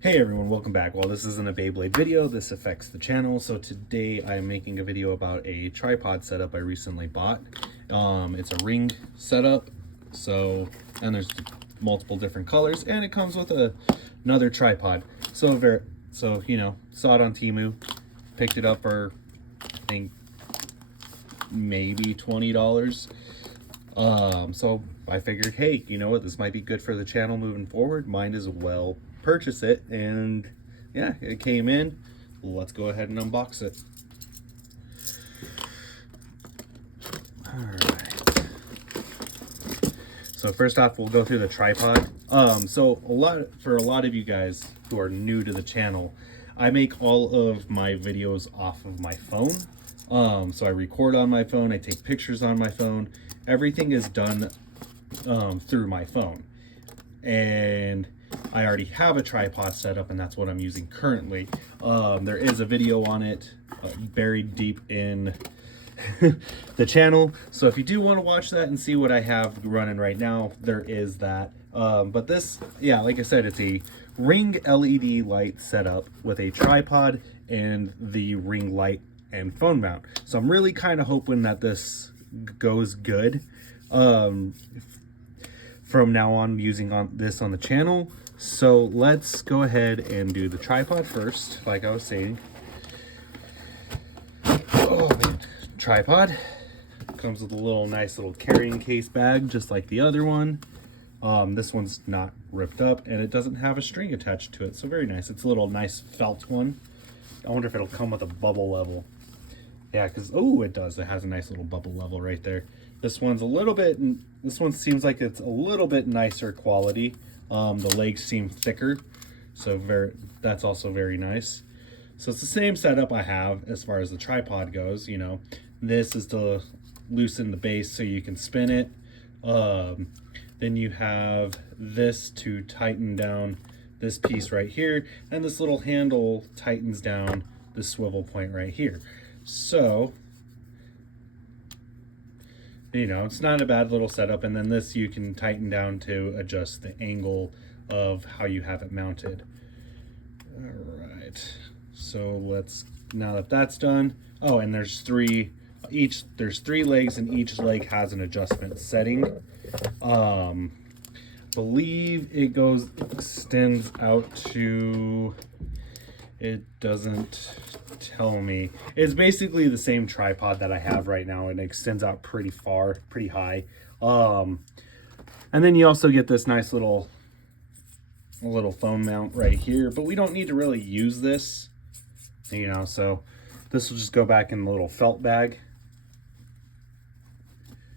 Hey everyone, welcome back. Well, this isn't a Beyblade video, this affects the channel. So today I am making a video about a tripod setup I recently bought. It's a ring setup, and there's multiple different colors, and it comes with another tripod. Saw it on Temu, picked it up for I think maybe $20. So I figured, hey, you know what, this might be good for the channel moving forward. Might as well purchase it. And yeah, it came in. Let's go ahead and unbox it. All right. So first off, we'll go through the tripod. For a lot of you guys who are new to the channel, I make all of my videos off of my phone. So I record on my phone, I take pictures on my phone. Everything is done through my phone. And I already have a tripod set up, and that's what I'm using currently. There is a video on it buried deep in the channel. So if you do want to watch that and see what I have running right now, there is that. But this, yeah, like I said, it's a ring LED light setup with a tripod and the ring light and phone mount. So I'm really kind of hoping that this goes good from now on using this on the channel. So let's go ahead and do the tripod first, like I was saying. Oh man, tripod comes with a nice little carrying case bag, just like the other one. This one's not ripped up, and it doesn't have a string attached to it, so very nice. It's a little nice felt one. I wonder if it'll come with a bubble level. Yeah, because, oh, it does. It has a nice little bubble level right there. This one seems like it's a little bit nicer quality. The legs seem thicker, so that's also very nice. So it's the same setup I have as far as the tripod goes. This is to loosen the base so you can spin it. Then you have this to tighten down this piece right here, and this little handle tightens down the swivel point right here. So, it's not a bad little setup. And then this you can tighten down to adjust the angle of how you have it mounted. All right. So now that that's done. Oh, and there's three legs, and each leg has an adjustment setting. Believe it extends out to, it doesn't tell me. It's basically the same tripod that I have right now, and it extends out pretty far, pretty high. And then you also get this nice little phone mount right here, but we don't need to really use this, so this will just go back in the little felt bag.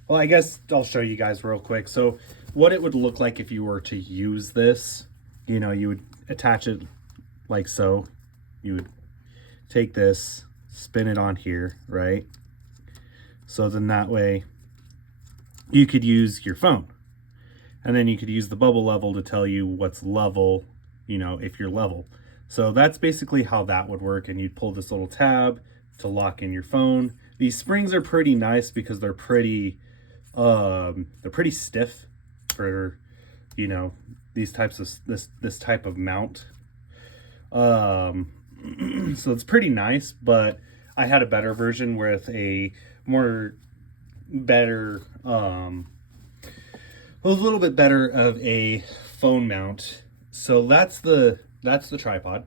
Well, I guess I'll show you guys real quick. So what it would look like if you were to use this, you would attach it like so. You would take this, spin it on here, right? So then that way you could use your phone. And then you could use the bubble level to tell you what's level, if you're level. So that's basically how that would work. And you'd pull this little tab to lock in your phone. These springs are pretty nice because they're pretty stiff for, these types of this type of mount. So it's pretty nice, but I had a better version with a a little bit better of a phone mount. So that's the tripod.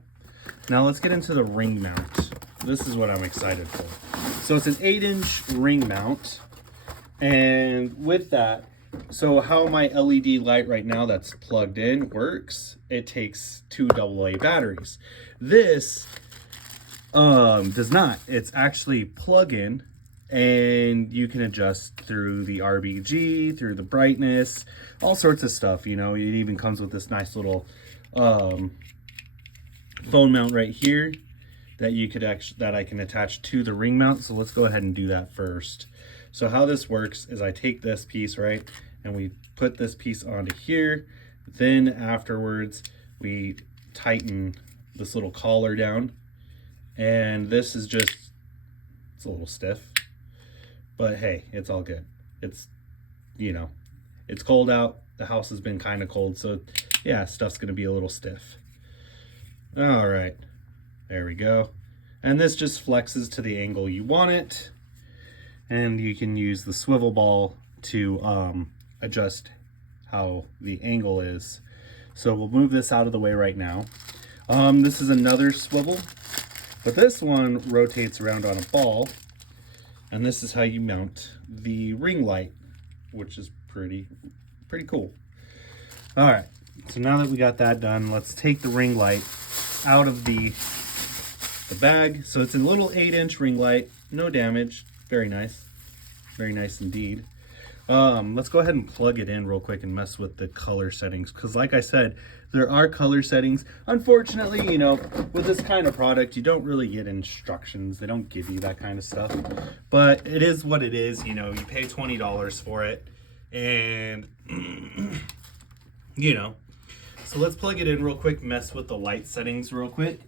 Now let's get into the ring mount. This is what I'm excited for. So it's an 8-inch ring mount, and with that, so how my LED light right now that's plugged in works, it takes 2 AA batteries. This does not. It's actually plug-in, and you can adjust through the RGB, through the brightness, all sorts of stuff. It even comes with this nice little phone mount right here that I can attach to the ring mount. So let's go ahead and do that first. So how this works is I take this piece, right, and we put this piece onto here. Then afterwards, we tighten this little collar down. And this is it's a little stiff, but hey, it's all good. It's cold out. The house has been kind of cold, so yeah, stuff's gonna be a little stiff. All right, there we go. And this just flexes to the angle you want it. And you can use the swivel ball to adjust how the angle is. So we'll move this out of the way right now. This is another swivel, but this one rotates around on a ball. And this is how you mount the ring light, which is pretty cool. All right, so now that we got that done, let's take the ring light out of the bag. So it's a little 8-inch ring light, no damage, very nice indeed. Let's go ahead and plug it in real quick and mess with the color settings, because like I said, there are color settings. Unfortunately, you know, with this kind of product, you don't really get instructions. They don't give you that kind of stuff, but it is what it is. You know, you pay $20 for it, and you know, so let's plug it in real quick, mess with the light settings real quick.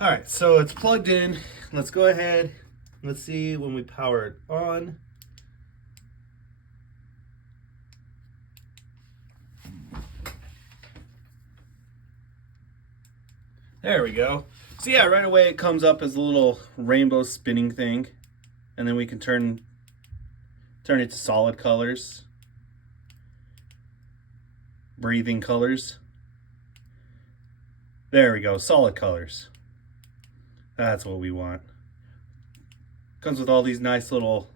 All right, so it's plugged in. Let's go ahead. Let's see when we power it on. There we go. So yeah, right away it comes up as a little rainbow spinning thing. And then we can turn it to solid colors. Breathing colors. There we go, solid colors. That's what we want. Comes with all these nice little,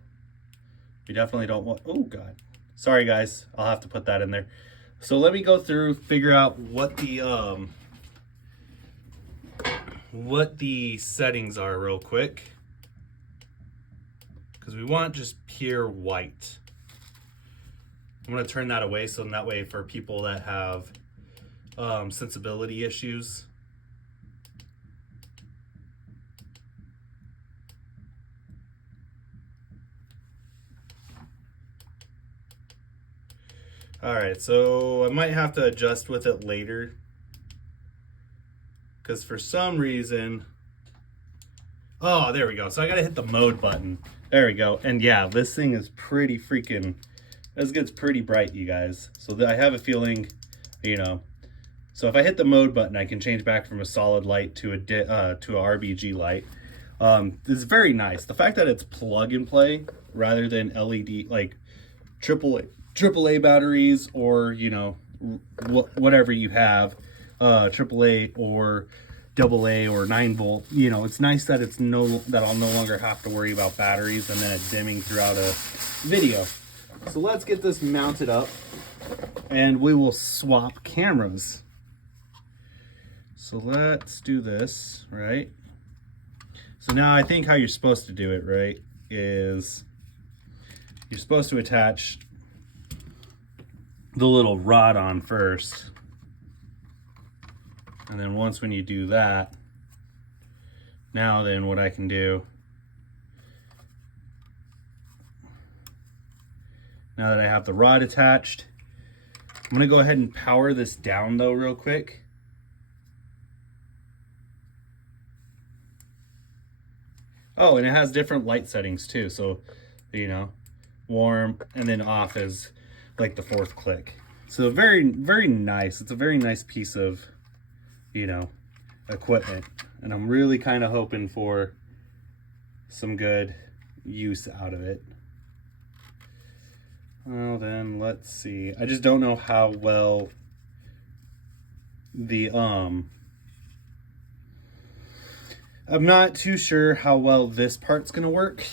we definitely don't want, oh God. Sorry guys, I'll have to put that in there. So let me go through, figure out what the settings are real quick. Because we want just pure white. I'm gonna turn that away, so in that way for people that have sensibility issues. All right, so I might have to adjust with it later, because for some reason, oh, there we go. So I gotta hit the mode button. There we go. And yeah, this thing is pretty freaking, this gets pretty bright, you guys. So I have a feeling, you know, so if I hit the mode button, I can change back from a solid light to a RGB light. It's very nice. The fact that it's plug and play rather than LED, like AAA batteries, or you know, whatever you have, AAA or AA or 9-volt. You know, it's nice that that I'll no longer have to worry about batteries and then it dimming throughout a video. So let's get this mounted up and we will swap cameras. So let's do this, right? So now I think how you're supposed to do it, right, is you're supposed to attach the little rod on first. And then once when you do that, now then what I can do, now that I have the rod attached, I'm gonna go ahead and power this down though real quick. Oh, and it has different light settings too. So, you know, warm and then off is like the 4th click. So very nice. It's a very nice piece of, you know, equipment, and I'm really kind of hoping for some good use out of it. Well then, let's see. I just don't know how well the I'm not too sure how well this part's gonna work,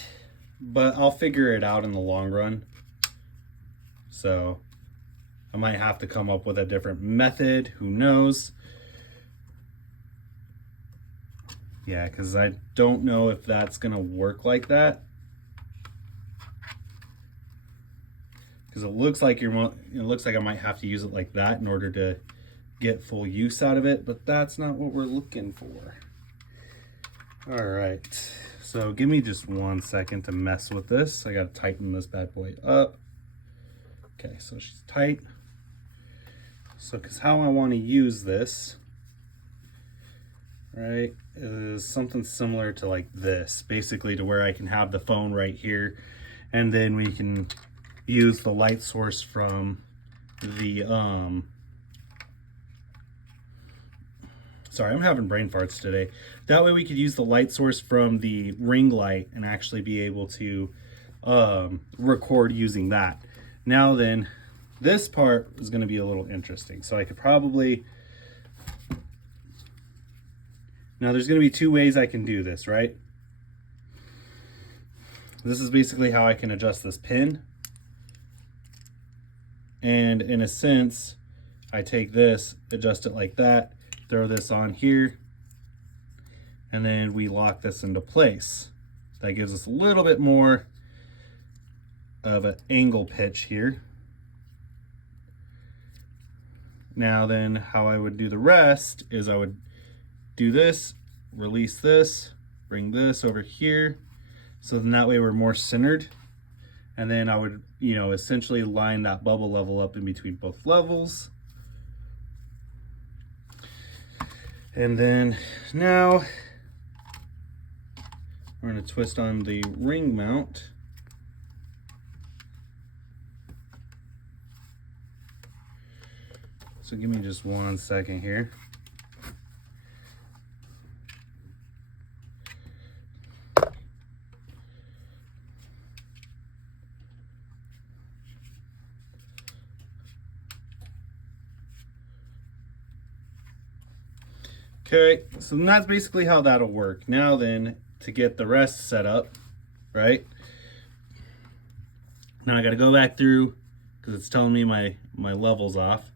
but I'll figure it out in the long run. So I might have to come up with a different method, who knows. Yeah, because I don't know if that's gonna work like that. Because it looks like I might have to use it like that in order to get full use out of it, but that's not what we're looking for. All right, so give me just 1 second to mess with this. I gotta tighten this bad boy up. Okay, so she's tight. So, because how I want to use this, right? is something similar to like this, basically, to where I can have the phone right here, and then we can use the light source from the sorry, I'm having brain farts today. That way we could use the light source from the ring light and actually be able to record using that. Now then, this part is going to be a little interesting. So I could probably, now there's going to be two ways I can do this, right? This is basically how I can adjust this pin. And in a sense, I take this, adjust it like that, throw this on here, and then we lock this into place. That gives us a little bit more of an angle pitch here. Now then, how I would do the rest is I would do this, release this, bring this over here, so then that way we're more centered. And then I would, you know, essentially line that bubble level up in between both levels. And then now we're going to twist on the ring mount. So give me just 1 second here. Okay, so that's basically how that'll work. Now then, to get the rest set up, right? Now I got to go back through because it's telling me my level's off.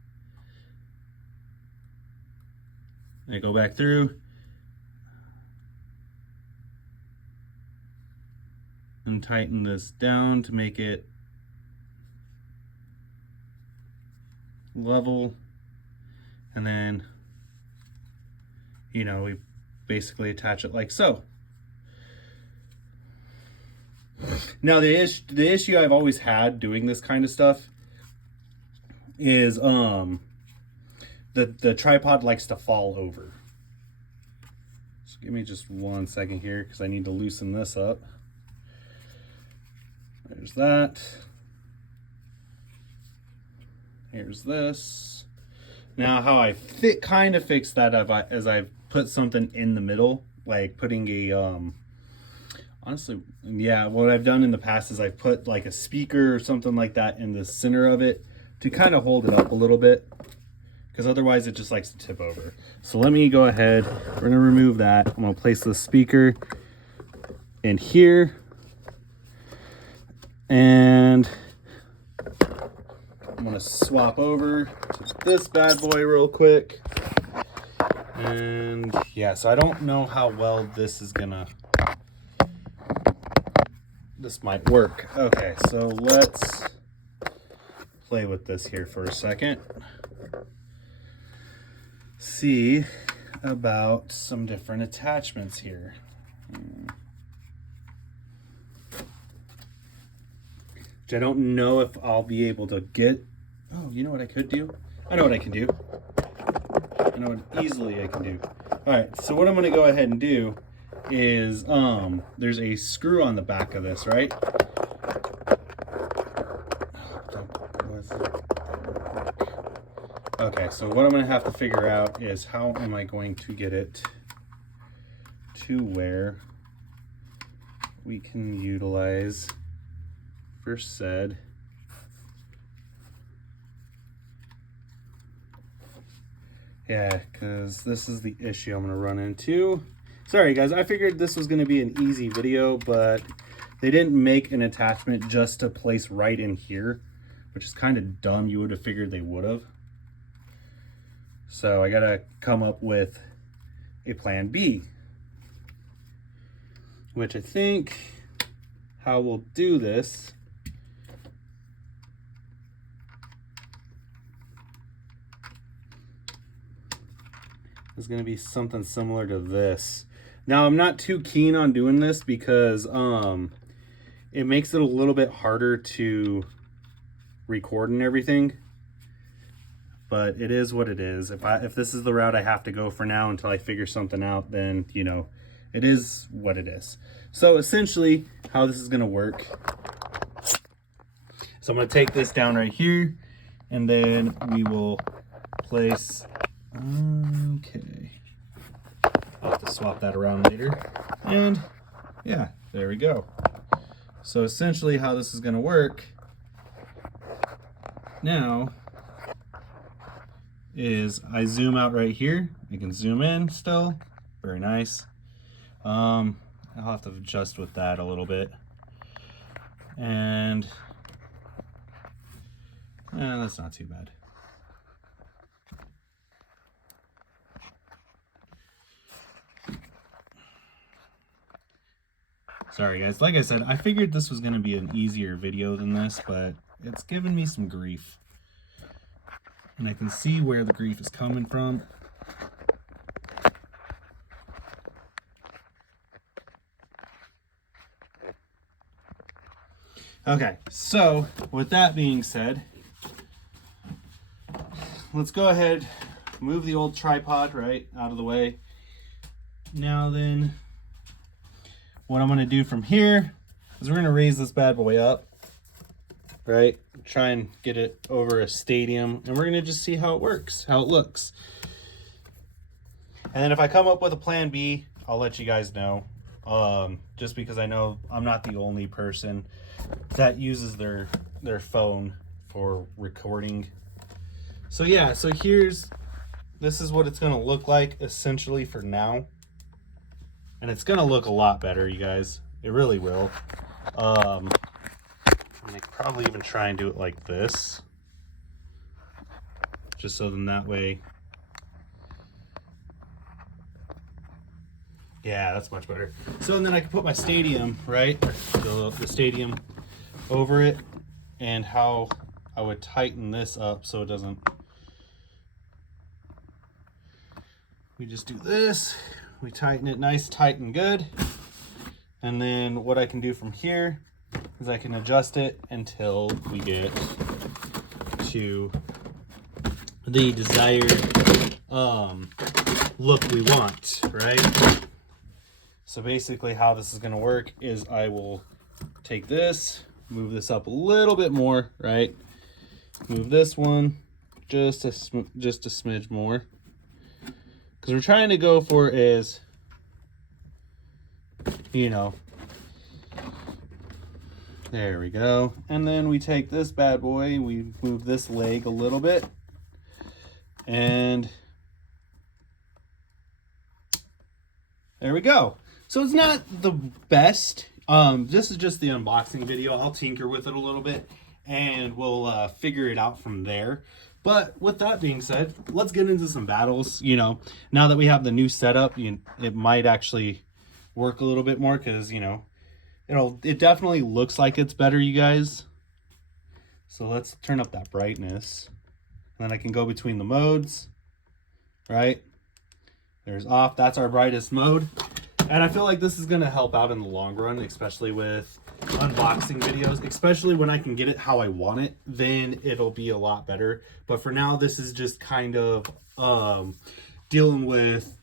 I go back through and tighten this down to make it level, and then, you know, we basically attach it like so. Now the issue I've always had doing this kind of stuff is the tripod likes to fall over. So give me just 1 second here because I need to loosen this up. There's that. Here's this. Now how I kind of fix that as I've put something in the middle, like putting a honestly, yeah, what I've done in the past is I've put like a speaker or something like that in the center of it to kind of hold it up a little bit, because otherwise it just likes to tip over. So let me go ahead, we're gonna remove that. I'm gonna place the speaker in here, and I'm gonna swap over to this bad boy real quick. And yeah, so I don't know how well this might work. Okay, so let's play with this here for a second. See about some different attachments here. Which I don't know if I'll be able to get. Oh, you know what I could do? I know what I can do. I know what easily I can do. All right, so what I'm gonna go ahead and do is, there's a screw on the back of this, right? Okay, so what I'm gonna have to figure out is how am I going to get it to where we can utilize for said yeah, because this is the issue I'm gonna run into. Sorry guys, I figured this was gonna be an easy video, but they didn't make an attachment just to place right in here, which is kind of dumb. You would have figured they would have. So I gotta come up with a plan B, which I think how we'll do this is going to be something similar to this. Now I'm not too keen on doing this because it makes it a little bit harder to record and everything. but it is what it is. If this is the route I have to go for now until I figure something out, then, you know, it is what it is. So essentially how this is going to work. So I'm going to take this down right here, and then we will place, okay. I'll have to swap that around later. And yeah, there we go. So essentially how this is going to work now is I zoom out right here. I can zoom in still. Very nice. I'll have to adjust with that a little bit. And that's not too bad. Sorry guys, like I said, I figured this was going to be an easier video than this, but it's given me some grief. And I can see where the grief is coming from. Okay, so with that being said, let's go ahead, move the old tripod right out of the way. Now then, what I'm going to do from here is we're going to raise this bad boy up, right? Try and get it over a stadium, and we're going to just see how it works, how it looks. And then if I come up with a plan B, I'll let you guys know. Just because I know I'm not the only person that uses their phone for recording. So yeah, so this is what it's going to look like essentially for now. And it's going to look a lot better, you guys. It really will. I could probably even try and do it like this. Just so then that way. Yeah, that's much better. So then I can put my stadium, right? The stadium over it, and how I would tighten this up so it doesn't. We just do this. We tighten it nice, tight and good. And then what I can do from here is I can adjust it until we get to the desired look we want, right? So basically how this is going to work is I will take this, move this up a little bit more, right? Move this one just a smidge more. Because we're trying to go for is, you know, there we go. And then we take this bad boy, we move this leg a little bit, and there we go. So it's not the best. This is just the unboxing video. I'll tinker with it a little bit and we'll figure it out from there. But with that being said, let's get into some battles. You know, now that we have the new setup, it might actually work a little bit more because, you know, it definitely looks like it's better, you guys. So let's turn up that brightness. And then I can go between the modes, right? There's off. That's our brightest mode. And I feel like this is going to help out in the long run, especially with unboxing videos, especially when I can get it how I want it, then it'll be a lot better. But for now, this is just kind of dealing with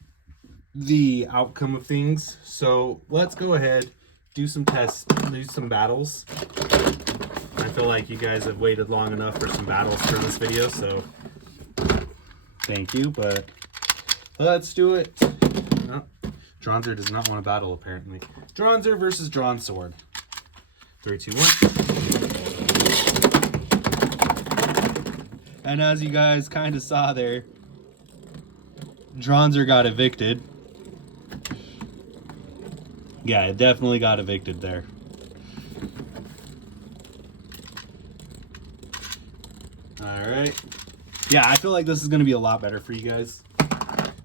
the outcome of things. So let's go ahead, do some tests, do some battles. I feel like you guys have waited long enough for some battles for this video, so thank you, but let's do it. Oh, Dronzer does not want to battle, apparently. Dronzer versus Drawn Sword. 3, 2, 1. And as you guys kind of saw there, Dronzer got evicted. Yeah, it definitely got evicted there. Alright. Yeah, I feel like this is going to be a lot better for you guys.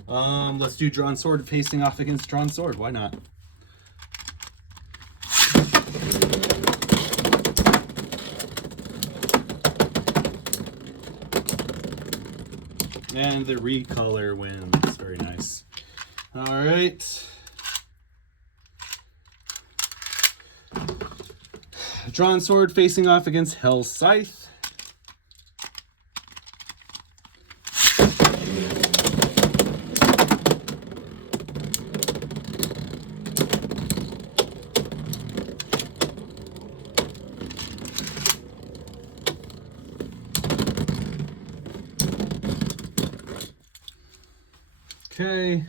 Let's do Drawn Sword facing off against Drawn Sword. Why not? And the recolor wins. Very nice. All right. Drawn Sword facing off against Hell's Scythe. Okay.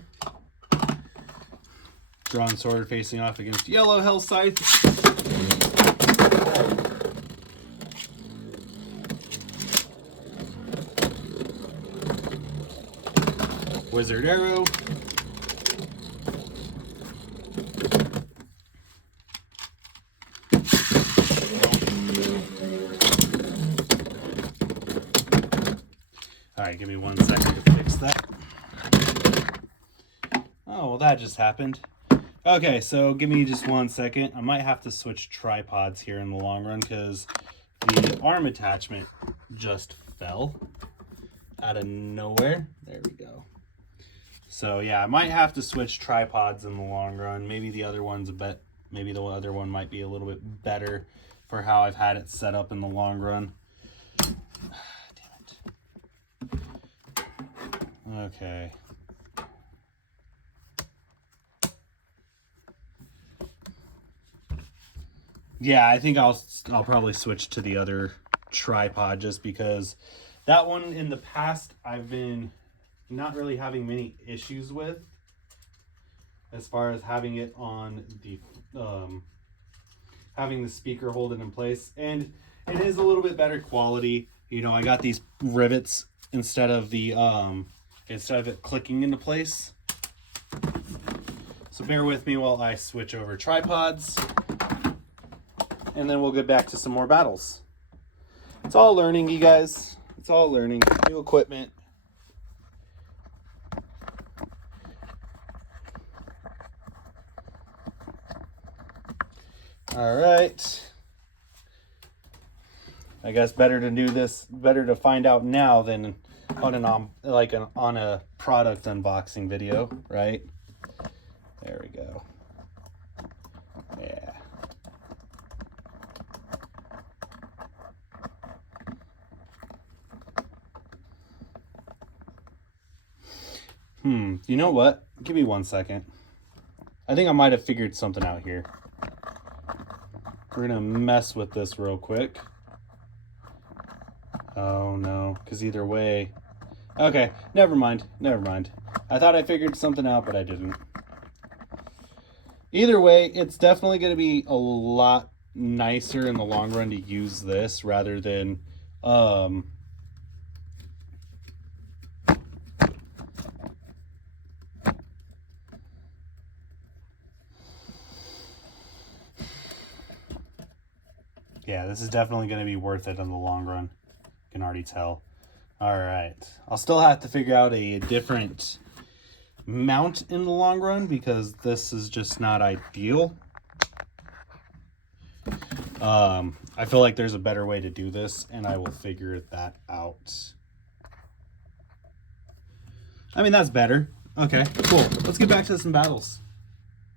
Drawn sword facing off against yellow Hell Scythe. Wizard Arrow. All right, give me 1 second to fix that. Oh, well, that just happened. Okay, so give me just 1 second. I might have to switch tripods here in the long run because the arm attachment just fell out of nowhere. There we go. So yeah, I might have to switch tripods in the long run. Maybe the other one's maybe the other one might be a little bit better for how I've had it set up in the long run. Okay. Yeah, I think I'll probably switch to the other tripod just because that one in the past I've been not really having many issues with as far as having it on the having the speaker hold it in place, and it is a little bit better quality. You know, I got these rivets instead of it clicking into place. So bear with me while I switch over tripods, and then we'll get back to some more battles. It's all learning, you guys. It's all learning. New equipment. All right. I guess better to find out now than on a product unboxing video, right? There we go. Yeah. You know what? Give me 1 second. I think I might have figured something out here. We're gonna mess with this real quick. Oh no, because either way... Okay, never mind. I thought I figured something out, but I didn't. Either way, it's definitely going to be a lot nicer in the long run to use this rather than... Yeah, this is definitely going to be worth it in the long run. You can already tell. All right. I'll still have to figure out a different mount in the long run because this is just not ideal. I feel like there's a better way to do this, and I will figure that out. I mean, that's better. Okay, cool. Let's get back to some battles.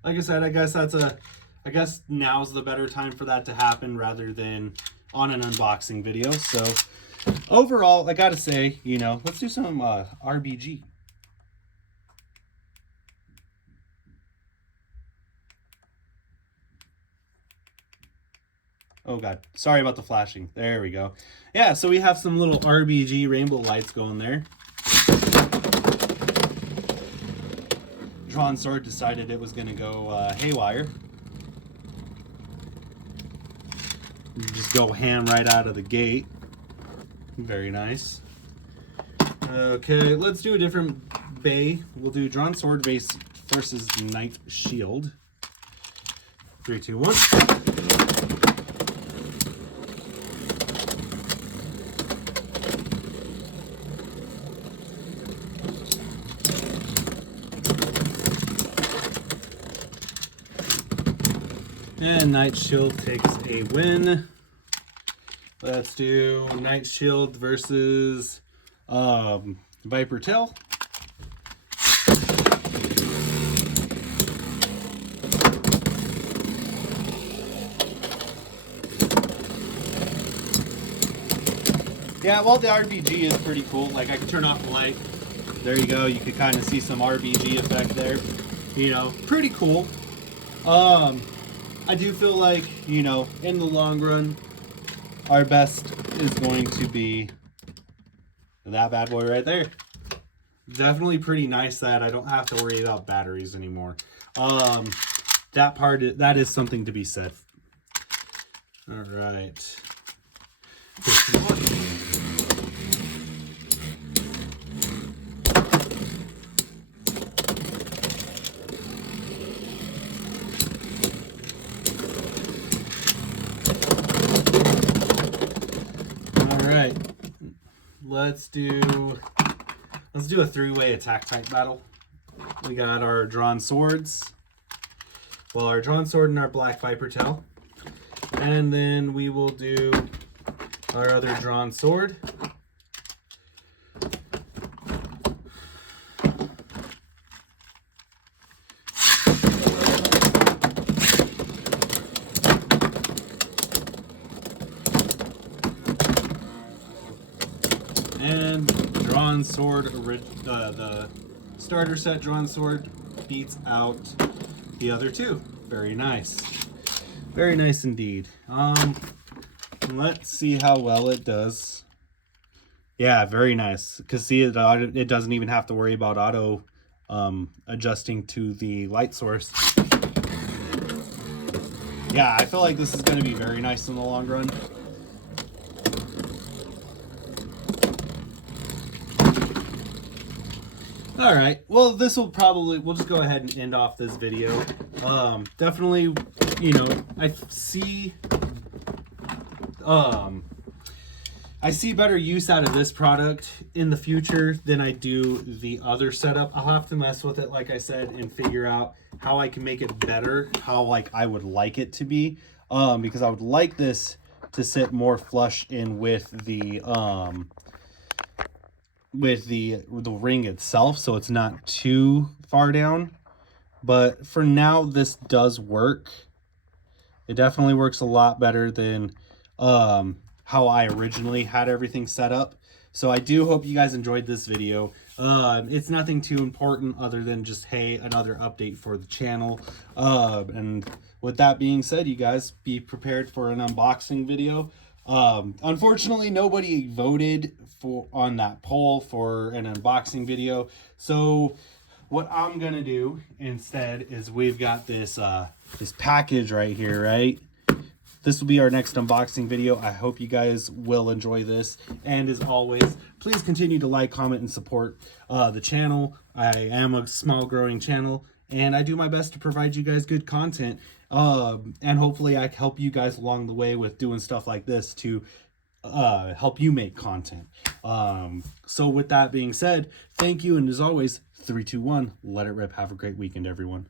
Like I said, I guess now's the better time for that to happen rather than on an unboxing video. So overall, I gotta say, you know, let's do some RBG. Oh god, sorry about the flashing. There we go. Yeah, so we have some little RBG rainbow lights going there. Drawn Sword decided it was gonna go haywire. Just go ham right out of the gate. Very nice. Okay, let's do a different bay. We'll do Drawn Sword base versus Knight Shield. 3, 2, 1. And Knight Shield takes a win. Let's do Knight Shield versus Viper Tail. Yeah, well, the RBG is pretty cool. Like, I can turn off the light. There you go. You can kind of see some RBG effect there. You know, pretty cool. I do feel like, you know, in the long run, our best is going to be that bad boy right there. definitely pretty nice that I don't have to worry about batteries anymore. That is something to be said. All right. All right. Let's do a three-way attack type battle. We got our drawn swords. Well, our drawn sword and our black viper tail. And then we will do our other drawn sword. And drawn sword, the starter set drawn sword beats out the other two. Very nice. Very nice indeed. Let's see how well it does. Yeah, very nice. Because see, it doesn't even have to worry about auto adjusting to the light source. Yeah, I feel like this is going to be very nice in the long run. All right, well, we'll just go ahead and end off this video. Definitely, I see better use out of this product in the future than I do the other setup. I'll have to mess with it, like I said, and figure out how I can make it better, how like I would like it to be, because I would like this to sit more flush in with the ring itself, so it's not too far down. But for now, this does work. It definitely works a lot better than how I originally had everything set up. So I do hope you guys enjoyed this video. It's nothing too important other than just, hey, another update for the channel. And with that being said, you guys be prepared for an unboxing video. Unfortunately, nobody voted on that poll for an unboxing video. So what I'm gonna do instead is we've got this this package right here, right? This will be our next unboxing video. I hope you guys will enjoy this. And as always, please continue to like, comment, and support the channel. I am a small growing channel, and I do my best to provide you guys good content. And hopefully I can help you guys along the way with doing stuff like this to help you make content. So with that being said, thank you. And as always, 3, 2, 1, let it rip. Have a great weekend, everyone.